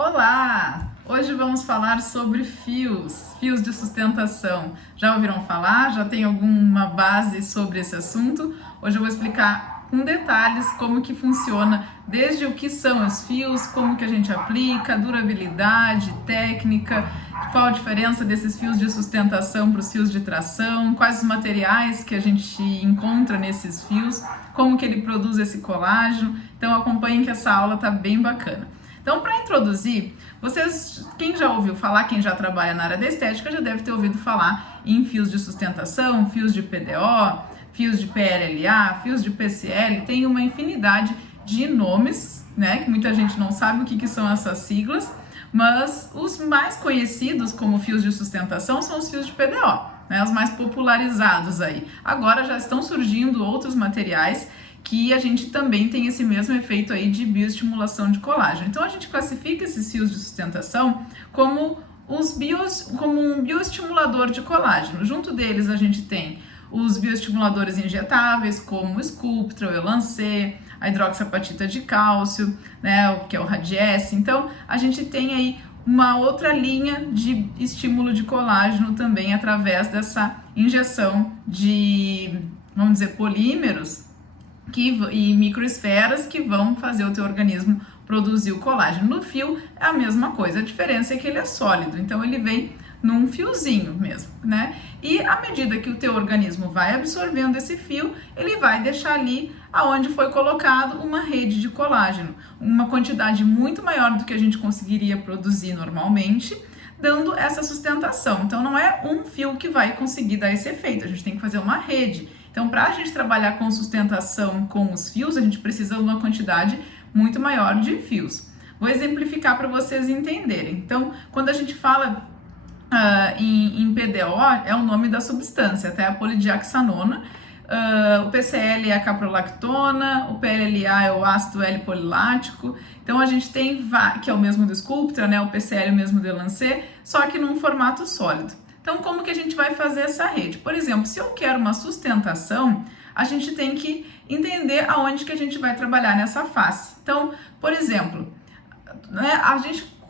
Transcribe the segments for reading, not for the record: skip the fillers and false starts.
Olá! Hoje vamos falar sobre fios de sustentação. Já ouviram falar? Já tem alguma base sobre esse assunto? Hoje eu vou explicar com detalhes como que funciona, desde o que são os fios, como que a gente aplica, durabilidade, técnica, qual a diferença desses fios de sustentação para os fios de tração, quais os materiais que a gente encontra nesses fios, como que ele produz esse colágeno. Então acompanhem que essa aula tá bem bacana. Então, para introduzir, quem já ouviu falar, quem já trabalha na área da estética, já deve ter ouvido falar em fios de sustentação, fios de PDO, fios de PLLA, fios de PCL, tem uma infinidade de nomes, né, que muita gente não sabe o que são essas siglas, mas os mais conhecidos como fios de sustentação são os fios de PDO, né, os mais popularizados aí. Agora já estão surgindo outros materiais que a gente também tem esse mesmo efeito aí de bioestimulação de colágeno. Então a gente classifica esses fios de sustentação como um bioestimulador de colágeno. Junto deles a gente tem os bioestimuladores injetáveis, como o Sculptra, o Elancê, a hidroxiapatita de cálcio, né, que é o Radiesse. Então a gente tem aí uma outra linha de estímulo de colágeno também através dessa injeção de, vamos dizer, polímeros e microesferas que vão fazer o teu organismo produzir o colágeno. No fio é a mesma coisa, a diferença é que ele é sólido, então ele vem num fiozinho mesmo, né? E à medida que o teu organismo vai absorvendo esse fio, ele vai deixar ali aonde foi colocado uma rede de colágeno, uma quantidade muito maior do que a gente conseguiria produzir normalmente, dando essa sustentação. Então não é um fio que vai conseguir dar esse efeito, a gente tem que fazer uma rede. Então, para a gente trabalhar com sustentação com os fios, a gente precisa de uma quantidade muito maior de fios. Vou exemplificar para vocês entenderem. Então, quando a gente fala em PDO, é o nome da substância, até a polidiaxanona. O PCL é a caprolactona, o PLLA é o ácido L-polilático. Então, a gente tem, que é o mesmo do Sculptra, né? O PCL é o mesmo do Elancê, só que num formato sólido. Então, como que a gente vai fazer essa rede? Por exemplo, se eu quero uma sustentação, a gente tem que entender aonde que a gente vai trabalhar nessa face. Então, por exemplo, né,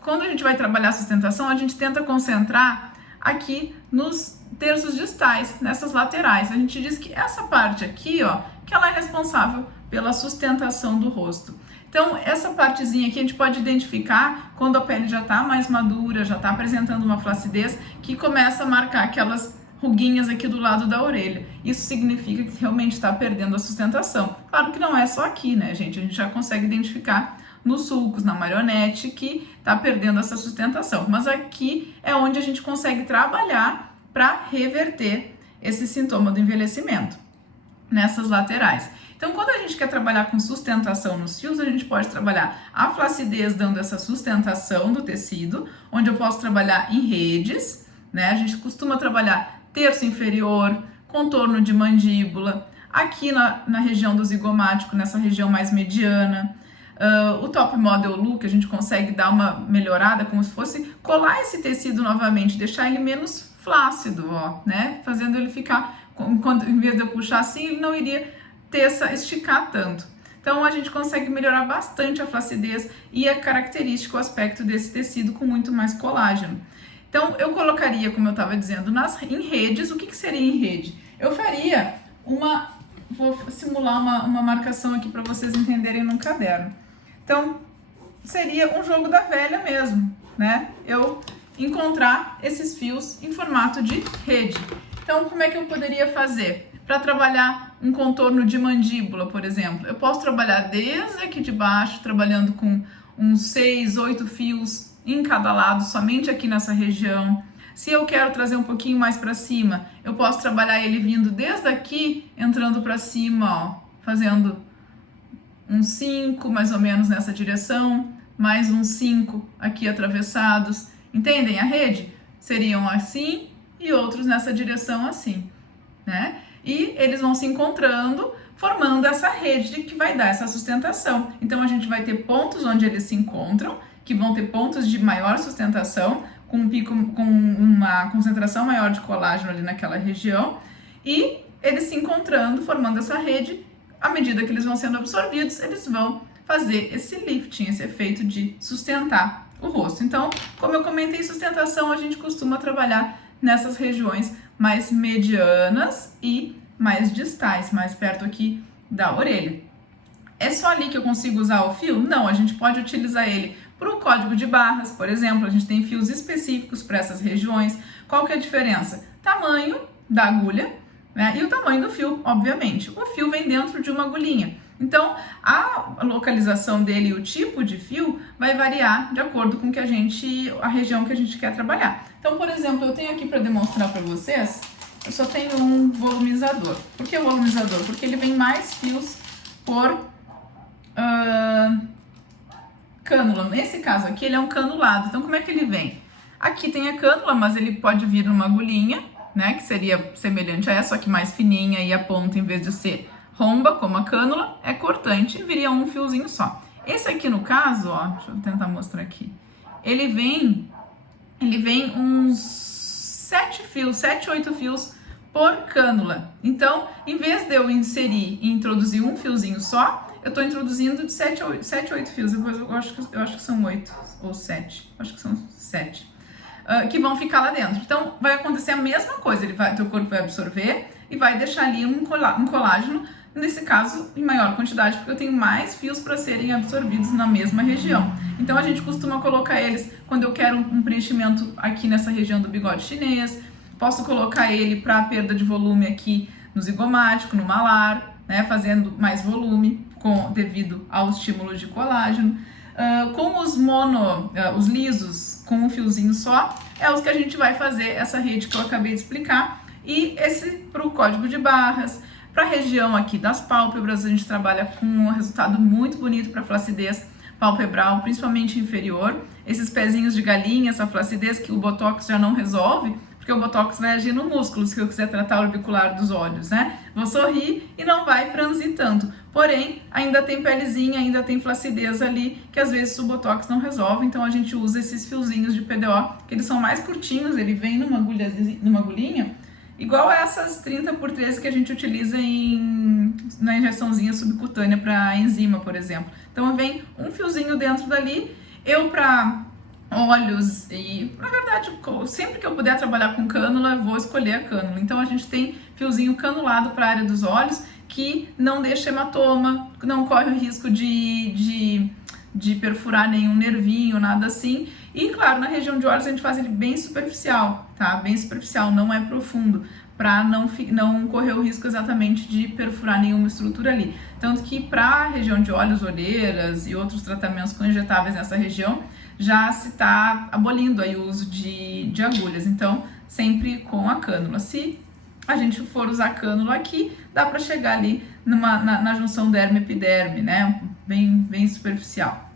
quando a gente vai trabalhar a sustentação, a gente tenta concentrar aqui nos terços distais, nessas laterais. A gente diz que essa parte aqui, ó, que ela é responsável pela sustentação do rosto. Então, essa partezinha aqui a gente pode identificar quando a pele já está mais madura, já está apresentando uma flacidez, que começa a marcar aquelas ruguinhas aqui do lado da orelha. Isso significa que realmente está perdendo a sustentação. Claro que não é só aqui, né, gente? A gente já consegue identificar nos sulcos, na marionete, que está perdendo essa sustentação. Mas aqui é onde a gente consegue trabalhar para reverter esse sintoma do envelhecimento, nessas laterais. Então, quando a gente quer trabalhar com sustentação nos fios, a gente pode trabalhar a flacidez dando essa sustentação do tecido, onde eu posso trabalhar em redes, né? A gente costuma trabalhar terço inferior, contorno de mandíbula, aqui na região do zigomático, nessa região mais mediana. O top model look, a gente consegue dar uma melhorada, como se fosse colar esse tecido novamente, deixar ele menos flácido, ó, né? Fazendo ele ficar, em vez de eu puxar assim, ele não iria esticar tanto. Então a gente consegue melhorar bastante a flacidez e é característico o aspecto desse tecido com muito mais colágeno. Então eu colocaria, como eu estava dizendo, em redes. O que seria em rede? Eu faria vou simular uma marcação aqui para vocês entenderem no caderno. Então seria um jogo da velha mesmo, né? Eu encontrar esses fios em formato de rede. Então como é que eu poderia fazer? Para trabalhar um contorno de mandíbula, por exemplo, eu posso trabalhar desde aqui de baixo, trabalhando com uns 6, 8 fios em cada lado, somente aqui nessa região. Se eu quero trazer um pouquinho mais para cima, eu posso trabalhar ele vindo desde aqui, entrando para cima, ó, fazendo uns 5, mais ou menos nessa direção, mais uns 5 aqui atravessados. Entendem a rede? Seriam assim e outros nessa direção assim, né? E eles vão se encontrando, formando essa rede que vai dar essa sustentação. Então a gente vai ter pontos onde eles se encontram, que vão ter pontos de maior sustentação, com uma concentração maior de colágeno ali naquela região, e eles se encontrando, formando essa rede. À medida que eles vão sendo absorvidos, eles vão fazer esse lifting, esse efeito de sustentar o rosto. Então, como eu comentei, sustentação a gente costuma trabalhar nessas regiões mais medianas e mais distais, mais perto aqui da orelha. É só ali que eu consigo usar o fio? Não, a gente pode utilizar ele para o código de barras, por exemplo, a gente tem fios específicos para essas regiões. Qual que é a diferença? Tamanho da agulha, né, e o tamanho do fio, obviamente. O fio vem dentro de uma agulhinha. Então, a localização dele e o tipo de fio vai variar de acordo com que a região que a gente quer trabalhar. Então, por exemplo, eu tenho aqui para demonstrar para vocês, eu só tenho um volumizador. Por que o volumizador? Porque ele vem mais fios por cânula. Nesse caso aqui, ele é um canulado. Então, como é que ele vem? Aqui tem a cânula, mas ele pode vir numa agulhinha, né, que seria semelhante a essa, só que mais fininha, e a ponta, em vez de ser romba, como a cânula, é cortante e viria um fiozinho só. Esse aqui, no caso, ó, deixa eu tentar mostrar aqui. Ele vem uns 7, 8 fios por cânula. Então, em vez de eu inserir e introduzir um fiozinho só, eu estou introduzindo de 7 a 8 fios. Eu acho que são 8 ou 7. Acho que são 7. Que vão ficar lá dentro. Então, vai acontecer a mesma coisa. Teu corpo vai absorver e vai deixar ali um colágeno, nesse caso, em maior quantidade, porque eu tenho mais fios para serem absorvidos na mesma região. Então, a gente costuma colocar eles quando eu quero um preenchimento aqui nessa região do bigode chinês. Posso colocar ele para perda de volume aqui no zigomático, no malar, né, fazendo mais volume devido ao estímulo de colágeno. Com os lisos, com um fiozinho só, é os que a gente vai fazer essa rede que eu acabei de explicar. E esse para o código de barras. Para a região aqui das pálpebras, a gente trabalha com um resultado muito bonito para flacidez palpebral, principalmente inferior. Esses pezinhos de galinha, essa flacidez que o Botox já não resolve, porque o Botox vai agir no músculo, se eu quiser tratar o orbicular dos olhos, né? Vou sorrir e não vai franzir tanto. Porém, ainda tem pelezinha, ainda tem flacidez ali, que às vezes o Botox não resolve, então a gente usa esses fiozinhos de PDO, que eles são mais curtinhos, ele vem numa agulhinha, igual essas 30x13 que a gente utiliza na injeçãozinha subcutânea para enzima, por exemplo. Então vem um fiozinho dentro dali, eu para olhos e, na verdade, sempre que eu puder trabalhar com cânula, eu vou escolher a cânula. Então a gente tem fiozinho canulado para a área dos olhos, que não deixa hematoma, não corre o risco de perfurar nenhum nervinho, nada assim. E, claro, na região de olhos a gente faz ele bem superficial, tá? Bem superficial, não é profundo, para não correr o risco exatamente de perfurar nenhuma estrutura ali. Tanto que para a região de olhos, olheiras e outros tratamentos com injetáveis nessa região, já se está abolindo aí o uso de agulhas. Então, sempre com a cânula. Se a gente for usar a cânula aqui, dá para chegar ali na junção derme-epiderme, né? Bem superficial.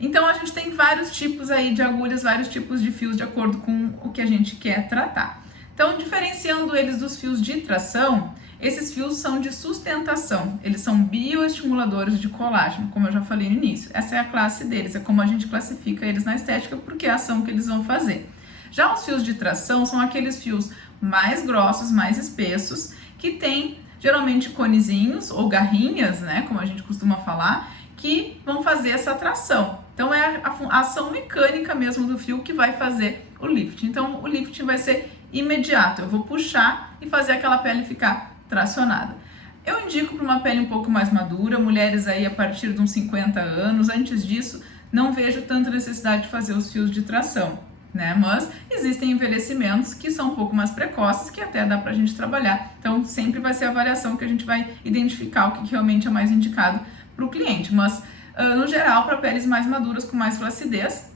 Então, a gente tem vários tipos aí de agulhas, vários tipos de fios de acordo com o que a gente quer tratar. Então, diferenciando eles dos fios de tração, esses fios são de sustentação, eles são bioestimuladores de colágeno, como eu já falei no início. Essa é a classe deles, é como a gente classifica eles na estética, porque é a ação que eles vão fazer. Já os fios de tração são aqueles fios mais grossos, mais espessos, que tem geralmente conezinhos ou garrinhas, né, como a gente costuma falar, que vão fazer essa tração. Então é a ação mecânica mesmo do fio que vai fazer o lifting. Então o lifting vai ser imediato, eu vou puxar e fazer aquela pele ficar tracionada. Eu indico para uma pele um pouco mais madura, mulheres aí a partir de uns 50 anos, antes disso não vejo tanta necessidade de fazer os fios de tração, né? Mas existem envelhecimentos que são um pouco mais precoces, que até dá pra gente trabalhar. Então sempre vai ser a variação que a gente vai identificar o que realmente é mais indicado para o cliente, mas no geral para peles mais maduras com mais flacidez,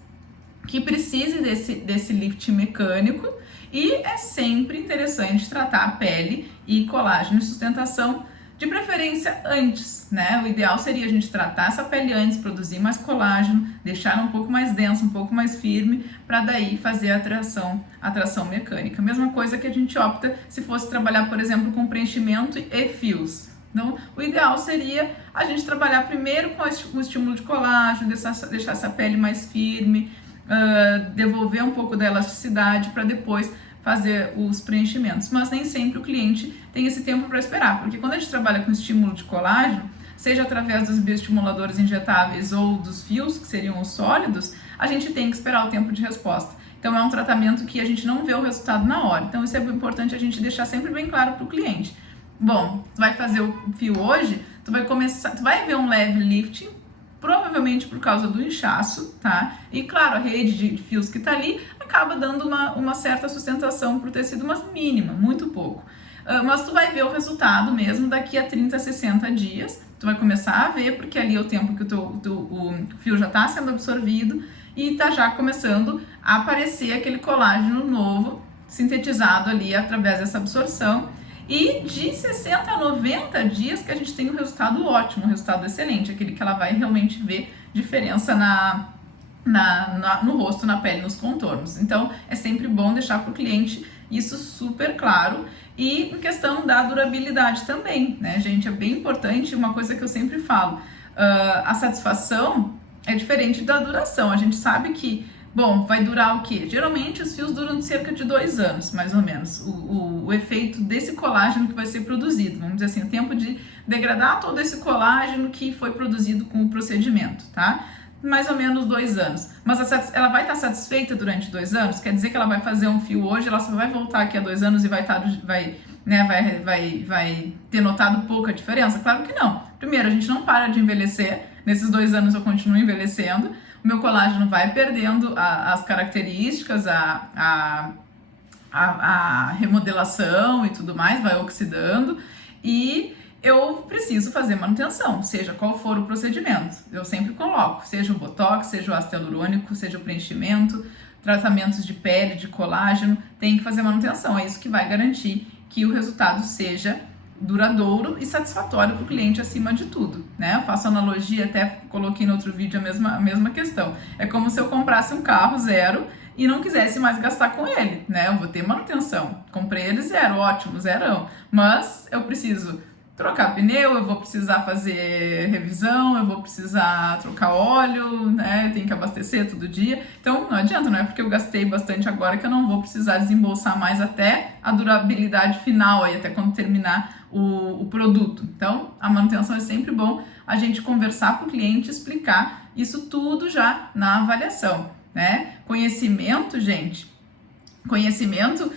que precise desse lift mecânico, e é sempre interessante tratar a pele e colágeno e sustentação, de preferência antes, né? O ideal seria a gente tratar essa pele antes, produzir mais colágeno, deixar um pouco mais densa, um pouco mais firme, para daí fazer a tração mecânica. Mesma coisa que a gente opta se fosse trabalhar, por exemplo, com preenchimento e fios. Então, o ideal seria a gente trabalhar primeiro com o estímulo de colágeno, deixar essa pele mais firme, devolver um pouco da elasticidade para depois fazer os preenchimentos. Mas nem sempre o cliente tem esse tempo para esperar, porque quando a gente trabalha com estímulo de colágeno, seja através dos bioestimuladores injetáveis ou dos fios, que seriam os sólidos, a gente tem que esperar o tempo de resposta. Então é um tratamento que a gente não vê o resultado na hora. Então isso é importante a gente deixar sempre bem claro para o cliente. Bom, tu vai fazer o fio hoje, tu vai ver um leve lifting, provavelmente por causa do inchaço, tá? E claro, a rede de fios que tá ali acaba dando uma certa sustentação pro tecido, mas mínima, muito pouco. Mas tu vai ver o resultado mesmo daqui a 30, 60 dias. Tu vai começar a ver, porque ali é o tempo que o fio já tá sendo absorvido e tá já começando a aparecer aquele colágeno novo, sintetizado ali através dessa absorção. E de 60 a 90 dias que a gente tem um resultado ótimo, um resultado excelente, aquele que ela vai realmente ver diferença no rosto, na pele, nos contornos. Então, é sempre bom deixar para o cliente isso super claro. E em questão da durabilidade também, né, gente? É bem importante, uma coisa que eu sempre falo, a satisfação é diferente da duração. A gente sabe que, bom, vai durar o quê? Geralmente os fios duram cerca de 2 anos, mais ou menos, o efeito desse colágeno que vai ser produzido, vamos dizer assim, o tempo de degradar todo esse colágeno que foi produzido com o procedimento, tá? Mais ou menos 2 anos. Mas ela vai estar satisfeita durante 2 anos? Quer dizer que ela vai fazer um fio hoje, ela só vai voltar aqui a 2 anos e vai ter notado pouca diferença? Claro que não. Primeiro, a gente não para de envelhecer, nesses 2 anos eu continuo envelhecendo, o meu colágeno vai perdendo as características, a remodelação e tudo mais, vai oxidando e eu preciso fazer manutenção, seja qual for o procedimento. Eu sempre coloco, seja o botox, seja o ácido hialurônico, seja o preenchimento, tratamentos de pele, de colágeno, tem que fazer manutenção. É isso que vai garantir que o resultado seja duradouro e satisfatório para o cliente acima de tudo, né? Eu faço analogia, até coloquei no outro vídeo a mesma questão. É como se eu comprasse um carro zero e não quisesse mais gastar com ele, né? Eu vou ter manutenção. Comprei ele zero, ótimo, zerão. Mas eu preciso trocar pneu, eu vou precisar fazer revisão, eu vou precisar trocar óleo, né? Tem que abastecer todo dia. Então não adianta, não é porque eu gastei bastante agora que eu não vou precisar desembolsar mais até a durabilidade final, aí, até quando terminar o produto. Então a manutenção é sempre bom a gente conversar com o cliente, explicar isso tudo já na avaliação, né? Conhecimento, gente, conhecimento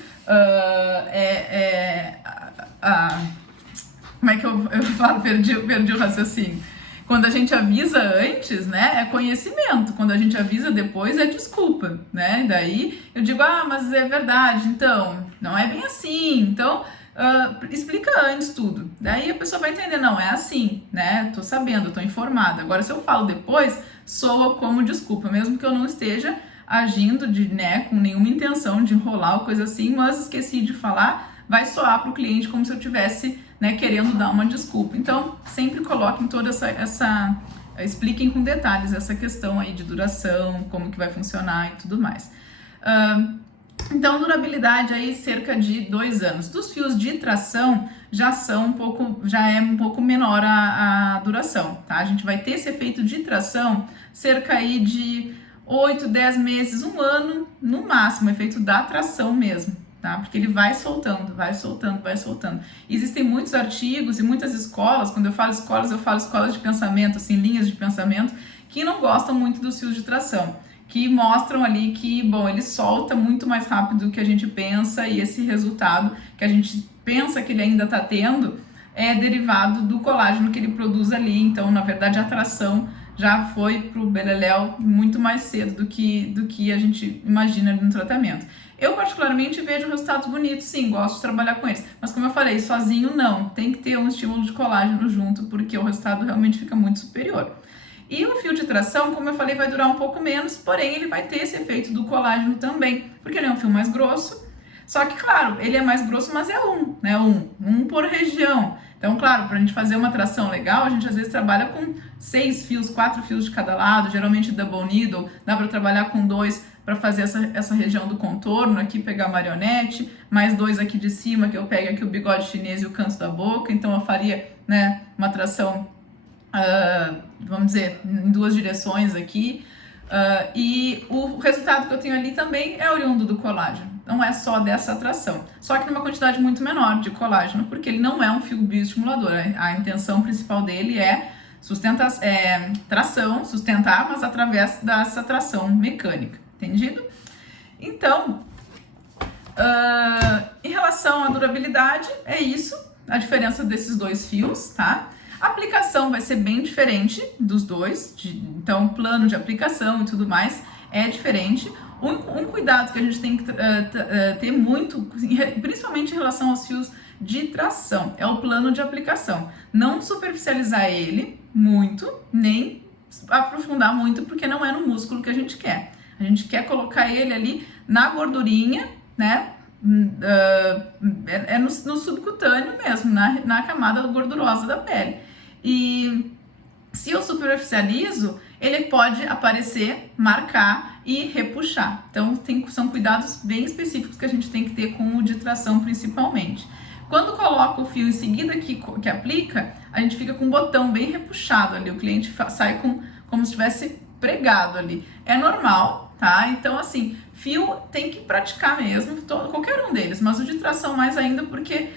como é que eu falo? Perdi o raciocínio. Quando a gente avisa antes, né, é conhecimento. Quando a gente avisa depois, é desculpa, né? Daí eu digo, mas é verdade, então, não é bem assim. Então, explica antes tudo. Daí a pessoa vai entender, não, é assim, né? Tô sabendo, tô informada. Agora, se eu falo depois, soa como desculpa, mesmo que eu não esteja agindo com nenhuma intenção de enrolar ou coisa assim, mas esqueci de falar, vai soar para o cliente como se eu tivesse, né, querendo dar uma desculpa. Então, sempre coloquem toda expliquem com detalhes essa questão aí de duração, como que vai funcionar e tudo mais. Então, durabilidade aí cerca de 2 anos. Dos fios de tração já é um pouco menor a duração, tá? A gente vai ter esse efeito de tração cerca aí de 8, 10 meses, 1 ano, no máximo, efeito da tração mesmo, tá? Porque ele vai soltando, vai soltando, vai soltando. Existem muitos artigos e muitas escolas, quando eu falo escolas de pensamento, assim, linhas de pensamento, que não gostam muito dos fios de tração, que mostram ali que, bom, ele solta muito mais rápido do que a gente pensa e esse resultado que a gente pensa que ele ainda está tendo é derivado do colágeno que ele produz ali. Então, na verdade, a tração já foi para o beleléu muito mais cedo do que a gente imagina no tratamento. Eu, particularmente, vejo resultados bonitos, sim, gosto de trabalhar com eles. Mas, como eu falei, sozinho não. Tem que ter um estímulo de colágeno junto, porque o resultado realmente fica muito superior. E o fio de tração, como eu falei, vai durar um pouco menos, porém ele vai ter esse efeito do colágeno também, porque ele é um fio mais grosso. Só que, claro, ele é mais grosso, mas é um por região. Então, claro, para a gente fazer uma tração legal, a gente às vezes trabalha com 6 fios, 4 fios de cada lado, geralmente double needle, dá para trabalhar com 2 para fazer essa região do contorno, aqui pegar a marionete, mais 2 aqui de cima, que eu pego aqui o bigode chinês e o canto da boca, então eu faria, né, uma tração, vamos dizer, em 2 direções aqui. E o resultado que eu tenho ali também é oriundo do colágeno. Não é só dessa atração, só que numa quantidade muito menor de colágeno, porque ele não é um fio bioestimulador. A intenção principal dele é tração, sustentar, mas através dessa tração mecânica, entendido? Então, em relação à durabilidade, é isso, a diferença desses dois fios, tá? A aplicação vai ser bem diferente dos dois, então o plano de aplicação e tudo mais é diferente. Um cuidado que a gente tem que ter muito, principalmente em relação aos fios de tração, é o plano de aplicação. Não superficializar ele muito, nem aprofundar muito, porque não é no músculo que a gente quer. A gente quer colocar ele ali na gordurinha, né? No subcutâneo mesmo, na camada gordurosa da pele. E se eu superficializo, ele pode aparecer, marcar e repuxar. Então, são cuidados bem específicos que a gente tem que ter com o de tração, principalmente. Quando coloca o fio em seguida que aplica, a gente fica com o botão bem repuxado ali. O cliente sai como se tivesse pregado ali. É normal, tá? Então, assim, fio tem que praticar mesmo, qualquer um deles, mas o de tração mais ainda porque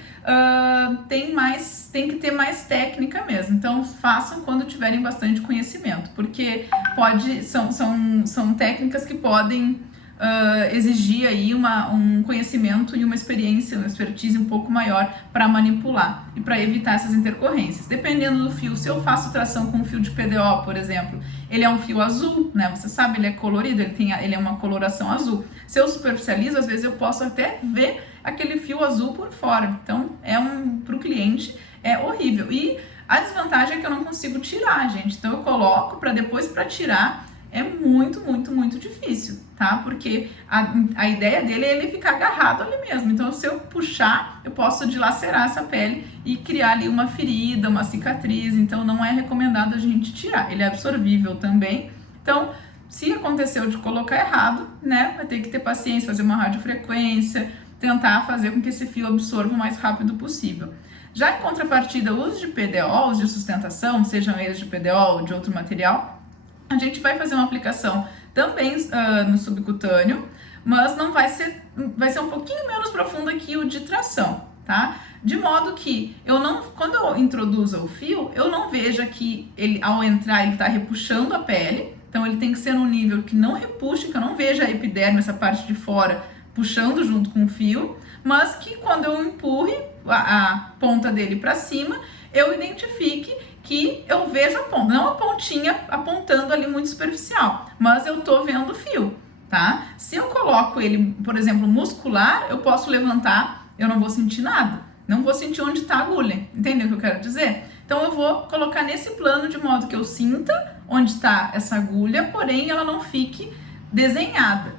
tem que ter mais técnica mesmo. Então, façam quando tiverem bastante conhecimento, porque são técnicas que podem exigir aí um conhecimento e uma experiência, uma expertise um pouco maior para manipular e para evitar essas intercorrências. Dependendo do fio, se eu faço tração com um fio de PDO, por exemplo, ele é um fio azul, né? Você sabe, ele é colorido, ele é uma coloração azul. Se eu superficializo, às vezes eu posso até ver aquele fio azul por fora. Então, para o cliente é horrível. E a desvantagem é que eu não consigo tirar, gente. Então, eu coloco para tirar. É muito, muito, muito difícil, tá? Porque a ideia dele é ele ficar agarrado ali mesmo. Então, se eu puxar, eu posso dilacerar essa pele e criar ali uma ferida, uma cicatriz. Então, não é recomendado a gente tirar. Ele é absorvível também. Então, se aconteceu de colocar errado, né? Vai ter que ter paciência, fazer uma radiofrequência, tentar fazer com que esse fio absorva o mais rápido possível. Já em contrapartida, os de PDO, os de sustentação, sejam eles de PDO ou de outro material, a gente vai fazer uma aplicação também no subcutâneo, mas vai ser um pouquinho menos profunda que o de tração, tá? De modo que quando eu introduzo o fio, eu não veja que ele, ao entrar, ele está repuxando a pele. Então ele tem que ser num nível que não repuxe, que eu não veja a epiderme, essa parte de fora, puxando junto com o fio, mas que quando eu empurre a ponta dele para cima, eu identifique que eu vejo a ponta, não a pontinha apontando ali muito superficial, mas eu tô vendo o fio, tá? Se eu coloco ele, por exemplo, muscular, eu posso levantar, eu não vou sentir nada, não vou sentir onde tá a agulha, entendeu o que eu quero dizer? Então eu vou colocar nesse plano de modo que eu sinta onde está essa agulha, porém ela não fique desenhada,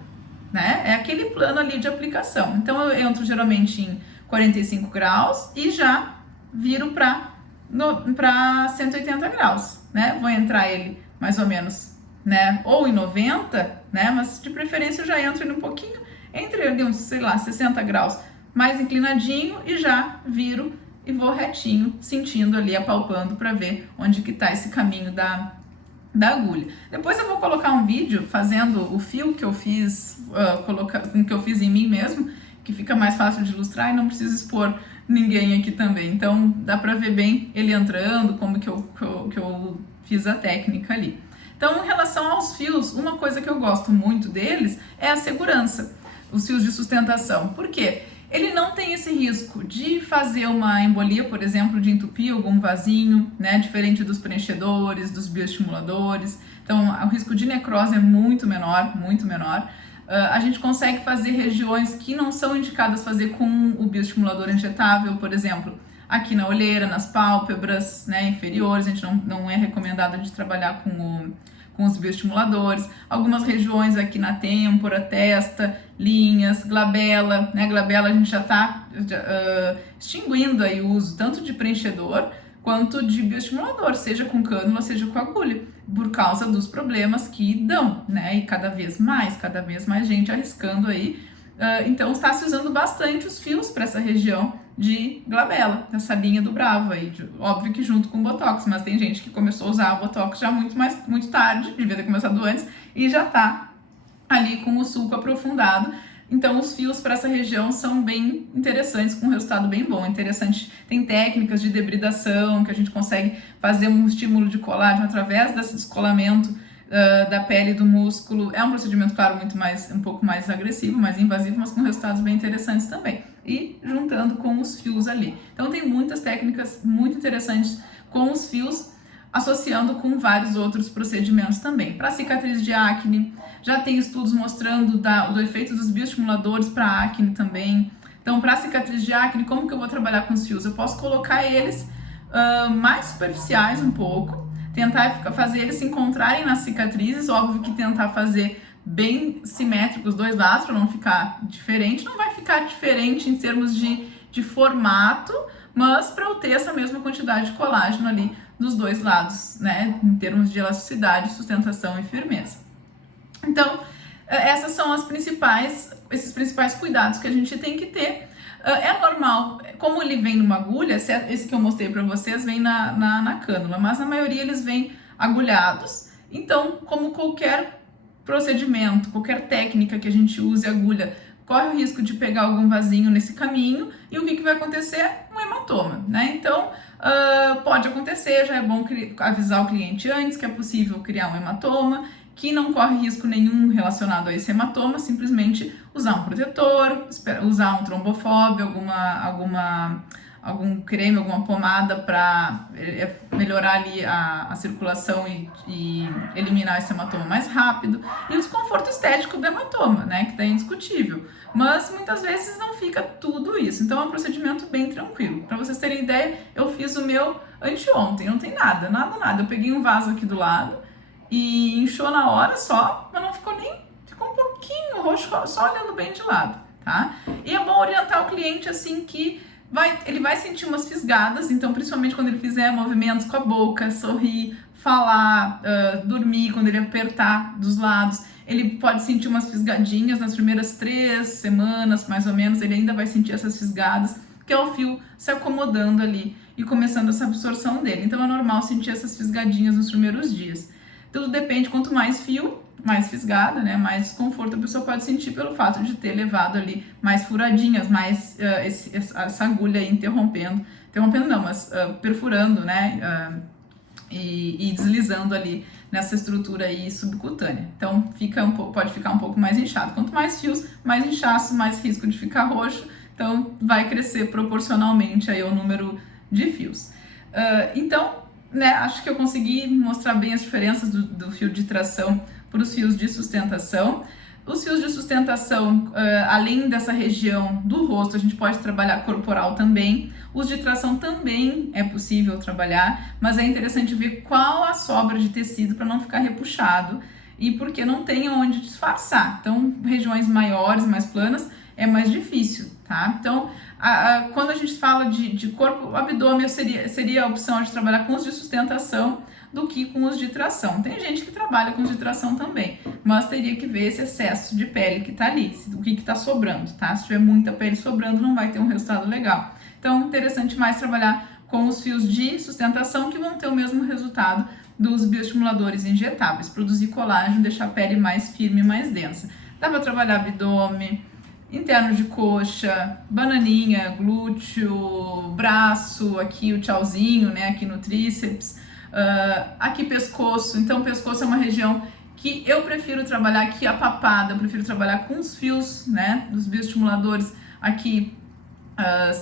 né? É aquele plano ali de aplicação. Então eu entro geralmente em 45 graus e já viro para 180 graus, né? Vou entrar ele mais ou menos, né? Ou em 90, né? Mas de preferência eu já entro ele um pouquinho, entre ali uns, sei lá, 60 graus, mais inclinadinho e já viro e vou retinho, sentindo ali, apalpando para ver onde que tá esse caminho da agulha. Depois eu vou colocar um vídeo fazendo o fio que eu fiz, que eu fiz em mim mesmo, que fica mais fácil de ilustrar e não preciso expor ninguém aqui também. Então dá para ver bem ele entrando, como que eu fiz a técnica ali. Então, em relação aos fios, uma coisa que eu gosto muito deles é a segurança, os fios de sustentação. Por quê? Ele não tem esse risco de fazer uma embolia, por exemplo, de entupir algum vasinho, né? Diferente dos preenchedores, dos bioestimuladores. Então, o risco de necrose é muito menor, muito menor. A gente consegue fazer regiões que não são indicadas fazer com o bioestimulador injetável, por exemplo, aqui na olheira, nas pálpebras, né, inferiores. A gente não é recomendado a gente trabalhar com os bioestimuladores, algumas regiões aqui na têmpora, testa, linhas, glabela, né? Glabela a gente já está extinguindo aí o uso tanto de preenchedor quanto de bioestimulador, seja com cânula, seja com agulha, por causa dos problemas que dão, né? E cada vez mais gente arriscando aí. Então está se usando bastante os fios para essa região, de glabela, essa linha do Bravo aí, óbvio que junto com o Botox, mas tem gente que começou a usar o Botox já muito tarde, devia ter começado antes, e já tá ali com o sulco aprofundado. Então os fios para essa região são bem interessantes, com um resultado bem bom. Interessante, tem técnicas de debridação que a gente consegue fazer um estímulo de colágeno através desse descolamento da pele e do músculo. É um procedimento, claro, um pouco mais agressivo, mais invasivo, mas com resultados bem interessantes também. E juntando com os fios ali. Então tem muitas técnicas muito interessantes com os fios, associando com vários outros procedimentos também. Para cicatriz de acne, já tem estudos mostrando do efeito dos bioestimuladores para acne também. Então, para cicatriz de acne, como que eu vou trabalhar com os fios? Eu posso colocar eles mais superficiais um pouco, tentar fazer eles se encontrarem nas cicatrizes, óbvio que tentar fazer bem simétrico os dois lados para não ficar diferente. Não vai ficar diferente em termos de formato, mas para eu ter essa mesma quantidade de colágeno ali dos dois lados, né, em termos de elasticidade, sustentação e firmeza. Então, esses são esses principais cuidados que a gente tem que ter. É normal, como ele vem numa agulha, esse que eu mostrei para vocês vem na cânula, mas a maioria eles vêm agulhados. Então, como qualquer procedimento, qualquer técnica que a gente use agulha, corre o risco de pegar algum vasinho nesse caminho e o que vai acontecer? Um hematoma, né? Então, pode acontecer, já é bom avisar o cliente antes que é possível criar um hematoma, que não corre risco nenhum relacionado a esse hematoma, simplesmente usar um protetor, usar um trombofóbio, algum creme, alguma pomada para melhorar ali a circulação e eliminar esse hematoma mais rápido. E o desconforto estético do hematoma, né, que está indiscutível. Mas muitas vezes não fica tudo isso. Então é um procedimento bem tranquilo. Para vocês terem ideia, eu fiz o meu anteontem, não tem nada. Eu peguei um vaso aqui do lado e inchou na hora só, mas não ficou ficou um pouquinho roxo, só olhando bem de lado, tá? E é bom orientar o cliente assim que ele vai sentir umas fisgadas, então principalmente quando ele fizer movimentos com a boca, sorrir, falar, dormir, quando ele apertar dos lados, ele pode sentir umas fisgadinhas nas primeiras 3 semanas, mais ou menos, ele ainda vai sentir essas fisgadas, que é o fio se acomodando ali e começando essa absorção dele. Então é normal sentir essas fisgadinhas nos primeiros dias. Tudo depende, quanto mais fio, mais fisgada, né, mais desconforto a pessoa pode sentir pelo fato de ter levado ali mais furadinhas, mais essa agulha aí interrompendo não, mas perfurando, né, e deslizando ali nessa estrutura aí subcutânea. Então pode ficar um pouco mais inchado. Quanto mais fios, mais inchaço, mais risco de ficar roxo. Então vai crescer proporcionalmente aí o número de fios. Então, né, acho que eu consegui mostrar bem as diferenças do fio de tração para os fios de sustentação. Os fios de sustentação, além dessa região do rosto, a gente pode trabalhar corporal também. Os de tração também é possível trabalhar, mas é interessante ver qual a sobra de tecido para não ficar repuxado e porque não tem onde disfarçar. Então, regiões maiores, mais planas, é mais difícil, tá? Então, quando a gente fala de corpo, o abdômen seria a opção de trabalhar com os de sustentação do que com os de tração. Tem gente que trabalha com os de tração também, mas teria que ver esse excesso de pele que tá ali, o que tá sobrando, tá? Se tiver muita pele sobrando, não vai ter um resultado legal. Então, interessante mais trabalhar com os fios de sustentação que vão ter o mesmo resultado dos bioestimuladores injetáveis, produzir colágeno, deixar a pele mais firme e mais densa. Dá para trabalhar abdômen, interno de coxa, bananinha, glúteo, braço, aqui o tchauzinho, né, aqui no tríceps, aqui pescoço. Então pescoço é uma região que eu prefiro trabalhar aqui, a papada, eu prefiro trabalhar com os fios, né, dos bioestimuladores. Aqui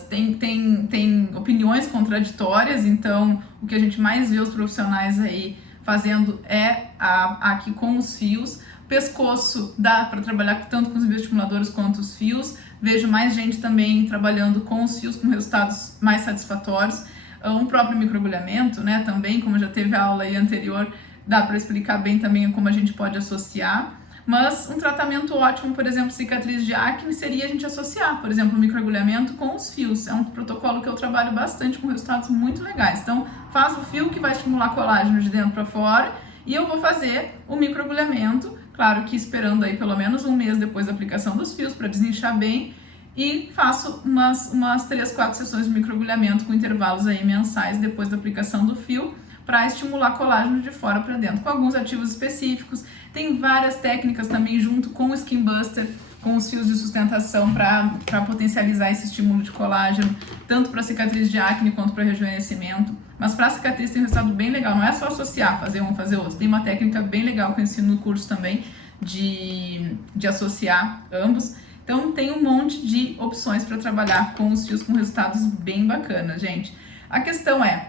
tem opiniões contraditórias, então o que a gente mais vê os profissionais aí fazendo é aqui com os fios. Pescoço dá para trabalhar tanto com os bioestimuladores quanto os fios. Vejo mais gente também trabalhando com os fios com resultados mais satisfatórios. Um próprio microagulhamento, né, também, como já teve a aula aí anterior, dá para explicar bem também como a gente pode associar. Mas um tratamento ótimo, por exemplo, cicatriz de acne, seria a gente associar, por exemplo, o microagulhamento com os fios. É um protocolo que eu trabalho bastante com resultados muito legais. Então, faz o fio que vai estimular colágeno de dentro para fora e eu vou fazer o microagulhamento, claro que esperando aí pelo menos um mês depois da aplicação dos fios para desinchar bem. e faço umas 3, 4 sessões de microagulhamento com intervalos aí mensais depois da aplicação do fio, para estimular colágeno de fora para dentro, com alguns ativos específicos. Tem várias técnicas também junto com o Skin Buster, com os fios de sustentação para potencializar esse estímulo de colágeno, tanto para cicatriz de acne quanto para rejuvenescimento. Mas para cicatriz tem um resultado bem legal, não é só associar, fazer um, fazer outro. Tem uma técnica bem legal que eu ensino no curso também, de associar ambos. Então tem um monte de opções para trabalhar com os fios com resultados bem bacanas, gente. A questão é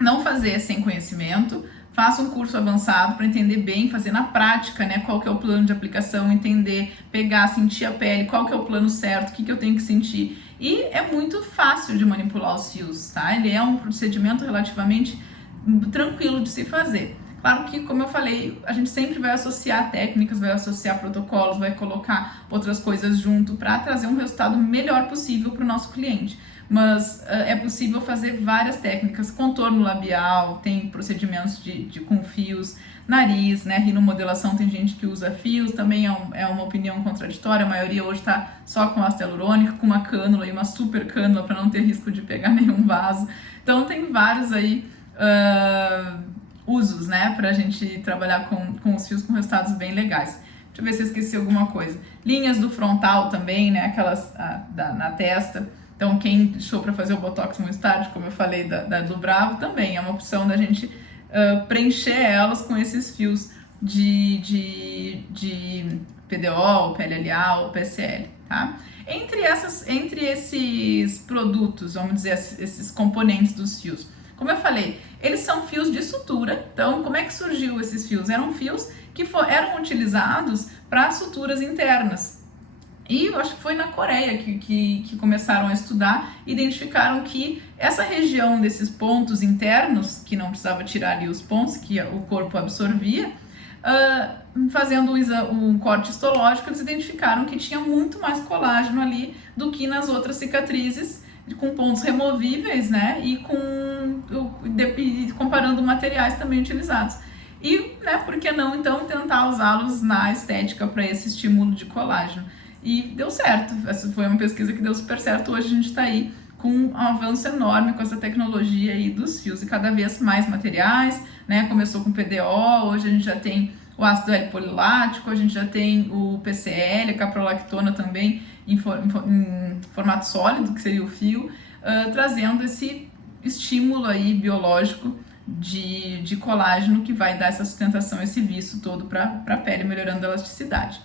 não fazer sem conhecimento, faça um curso avançado para entender bem, fazer na prática, né, qual que é o plano de aplicação, entender, pegar, sentir a pele, qual que é o plano certo, o que que eu tenho que sentir. E é muito fácil de manipular os fios, tá? Ele é um procedimento relativamente tranquilo de se fazer. Claro que, como eu falei, a gente sempre vai associar técnicas, vai associar protocolos, vai colocar outras coisas junto para trazer um resultado melhor possível para o nosso cliente. Mas é possível fazer várias técnicas, contorno labial, tem procedimentos com fios, nariz, né, rinomodelação, tem gente que usa fios, também é uma opinião contraditória, a maioria hoje está só com ácido hialurônico, com uma cânula e uma super cânula para não ter risco de pegar nenhum vaso. Então tem vários aí usos, né, para a gente trabalhar com os fios com resultados bem legais. Deixa eu ver se eu esqueci alguma coisa. Linhas do frontal também, né, aquelas na testa. Então, quem deixou para fazer o Botox no estádio, como eu falei, do Bravo, também é uma opção da gente preencher elas com esses fios de PDO, PLLA ou PCL, tá? Entre esses produtos, vamos dizer, esses componentes dos fios, como eu falei, eles são fios de sutura. Então, como é que surgiu esses fios? Eram fios que eram utilizados para suturas internas. E eu acho que foi na Coreia que começaram a estudar, identificaram que essa região desses pontos internos, que não precisava tirar ali os pontos, que o corpo absorvia, fazendo um corte histológico, eles identificaram que tinha muito mais colágeno ali do que nas outras cicatrizes, com pontos removíveis, né, e comparando materiais também utilizados. E, né, por que não, então, tentar usá-los na estética para esse estímulo de colágeno? E deu certo, essa foi uma pesquisa que deu super certo. Hoje a gente está aí com um avanço enorme com essa tecnologia aí dos fios e cada vez mais materiais, né? Começou com PDO, hoje a gente já tem o ácido L-polilático, a gente já tem o PCL, a caprolactona também em formato sólido, que seria o fio, trazendo esse estímulo aí biológico de colágeno que vai dar essa sustentação, esse viço todo para a pele, melhorando a elasticidade.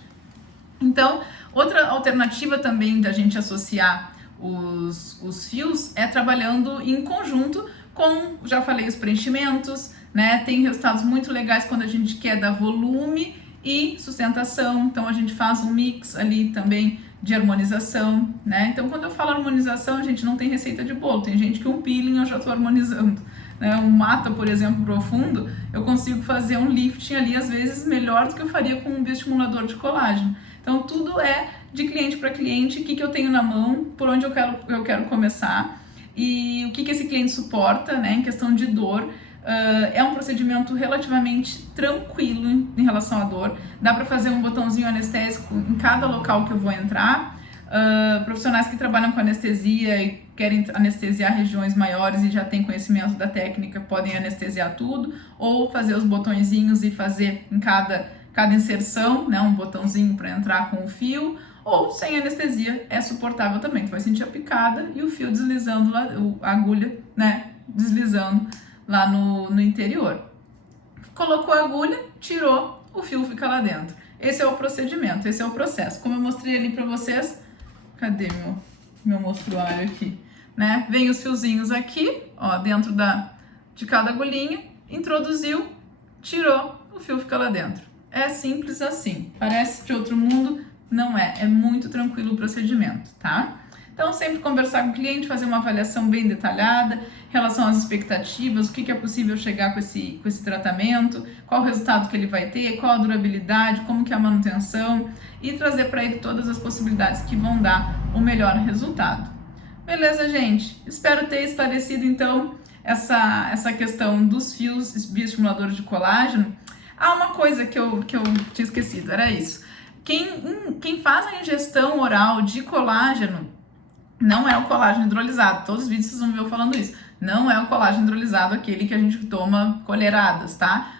Então, outra alternativa também da gente associar os fios é trabalhando em conjunto com, já falei, os preenchimentos, né? Tem resultados muito legais quando a gente quer dar volume e sustentação, então a gente faz um mix ali também de harmonização, né? Então, quando eu falo harmonização, a gente não tem receita de bolo, tem gente que um peeling eu já estou harmonizando, né? Um mata, por exemplo, profundo, eu consigo fazer um lifting ali, às vezes, melhor do que eu faria com um bioestimulador de colágeno. Então, tudo é de cliente para cliente, o que eu tenho na mão, por onde eu quero começar e o que esse cliente suporta, né, em questão de dor. É um procedimento relativamente tranquilo em relação à dor. Dá para fazer um botãozinho anestésico em cada local que eu vou entrar. Profissionais que trabalham com anestesia e querem anestesiar regiões maiores e já têm conhecimento da técnica podem anestesiar tudo, ou fazer os botõezinhos e fazer em cada inserção, né, um botãozinho para entrar com o fio, ou sem anestesia é suportável também. Tu vai sentir a picada e o fio deslizando lá, a agulha, né, deslizando lá no interior. Colocou a agulha, tirou, o fio fica lá dentro. Esse é o procedimento, esse é o processo. Como eu mostrei ali para vocês, cadê meu mostruário aqui, né? Vem os fiozinhos aqui, ó, dentro de cada agulhinha, introduziu, tirou, o fio fica lá dentro. É simples assim, parece de outro mundo, não é muito tranquilo o procedimento, tá? Então, sempre conversar com o cliente, fazer uma avaliação bem detalhada em relação às expectativas, o que é possível chegar com esse tratamento, qual o resultado que ele vai ter, qual a durabilidade, como que é a manutenção e trazer para ele todas as possibilidades que vão dar o melhor resultado. Beleza, gente? Espero ter esclarecido, então, essa questão dos fios bioestimuladores de colágeno. Ah, uma coisa que eu tinha esquecido, era isso. Quem faz a ingestão oral de colágeno não é o colágeno hidrolisado. Todos os vídeos vocês vão ver eu falando isso. Não é o colágeno hidrolisado aquele que a gente toma colheradas, tá?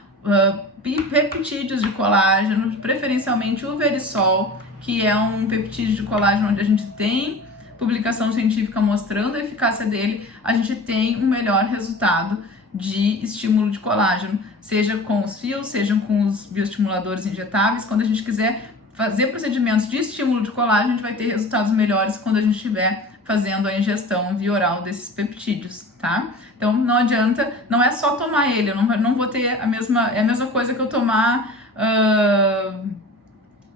Peptídeos de colágeno, preferencialmente o Verisol, que é um peptídeo de colágeno onde a gente tem publicação científica mostrando a eficácia dele, a gente tem um melhor resultado de estímulo de colágeno, seja com os fios, seja com os bioestimuladores injetáveis. Quando a gente quiser fazer procedimentos de estímulo de colágeno, a gente vai ter resultados melhores quando a gente estiver fazendo a ingestão via oral desses peptídeos, tá? Então não adianta, não é só tomar ele, eu não vou ter é a mesma coisa que eu tomar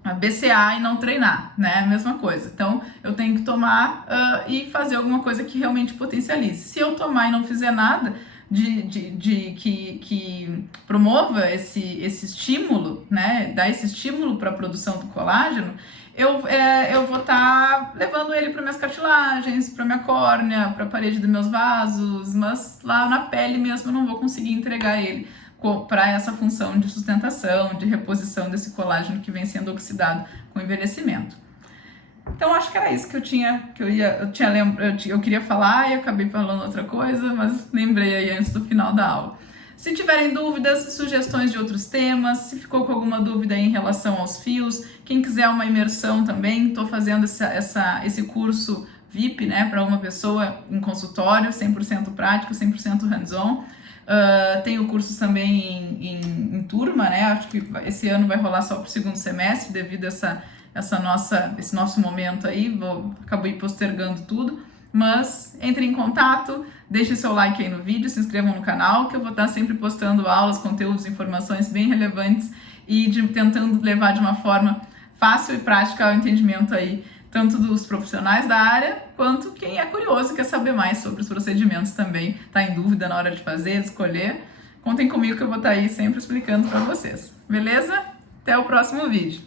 a BCA e não treinar, né? É a mesma coisa. Então eu tenho que tomar e fazer alguma coisa que realmente potencialize. Se eu tomar e não fizer nada que promova esse estímulo, né? Dar esse estímulo para a produção do colágeno, eu vou estar levando ele para minhas cartilagens, para minha córnea, para a parede dos meus vasos, mas lá na pele mesmo eu não vou conseguir entregar ele para essa função de sustentação, de reposição desse colágeno que vem sendo oxidado com o envelhecimento. Então acho que era isso que eu queria falar e acabei falando outra coisa, mas lembrei aí antes do final da aula. Se tiverem dúvidas, sugestões de outros temas, se ficou com alguma dúvida aí em relação aos fios, quem quiser uma imersão também, estou fazendo esse curso VIP, né, para uma pessoa em consultório, 100% prático, 100% hands-on. Tenho cursos também em turma, né? Acho que esse ano vai rolar só para o segundo semestre, devido a esse nosso momento aí. Acabei postergando tudo, mas entre em contato, deixe seu like aí no vídeo, se inscrevam no canal, que eu vou estar sempre postando aulas, conteúdos, informações bem relevantes e tentando levar de uma forma fácil e prática ao entendimento aí, tanto dos profissionais da área, quanto quem é curioso e quer saber mais sobre os procedimentos também, tá em dúvida na hora de fazer, de escolher. Contem comigo que eu vou estar aí sempre explicando para vocês. Beleza? Até o próximo vídeo.